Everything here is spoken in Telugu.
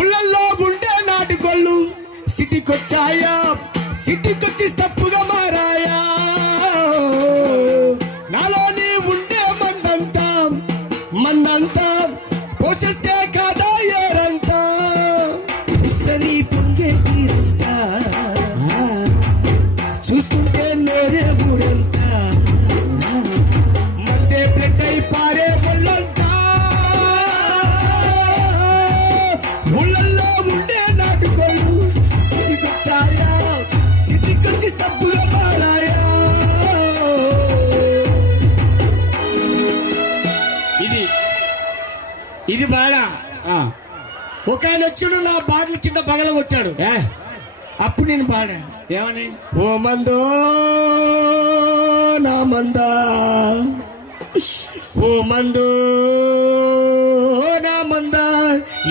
ఊళ్ళల్లో ఉండే నాటుకోళ్ళు సిటీకొచ్చాయా, సిటీకొచ్చి స్టప్పుగా మారాయా. నాలోని ఉండే మందంతా పోషిస్తే కాదా ఏరంతా. సని పొంగే తీరంతా చూస్తుంటే నేరే ఊరంతా. మందే బ్లడ్ అయి పారే ఒళ్ళంతా. ఊళ్ళల్లో ఉండే నాటుకోళ్ళు సిటీకొచ్చాయా, సిటీకొచ్చి స్టప్పుగా మారాయా. ఇది బాగా ఒక ఆయన వచ్చాడు, నా బాటల కింద పగల కొట్టాడు. అప్పుడు నేను పాడా ఏమని? ఓ మందో నా మందా, ఓ మందో నా మందా.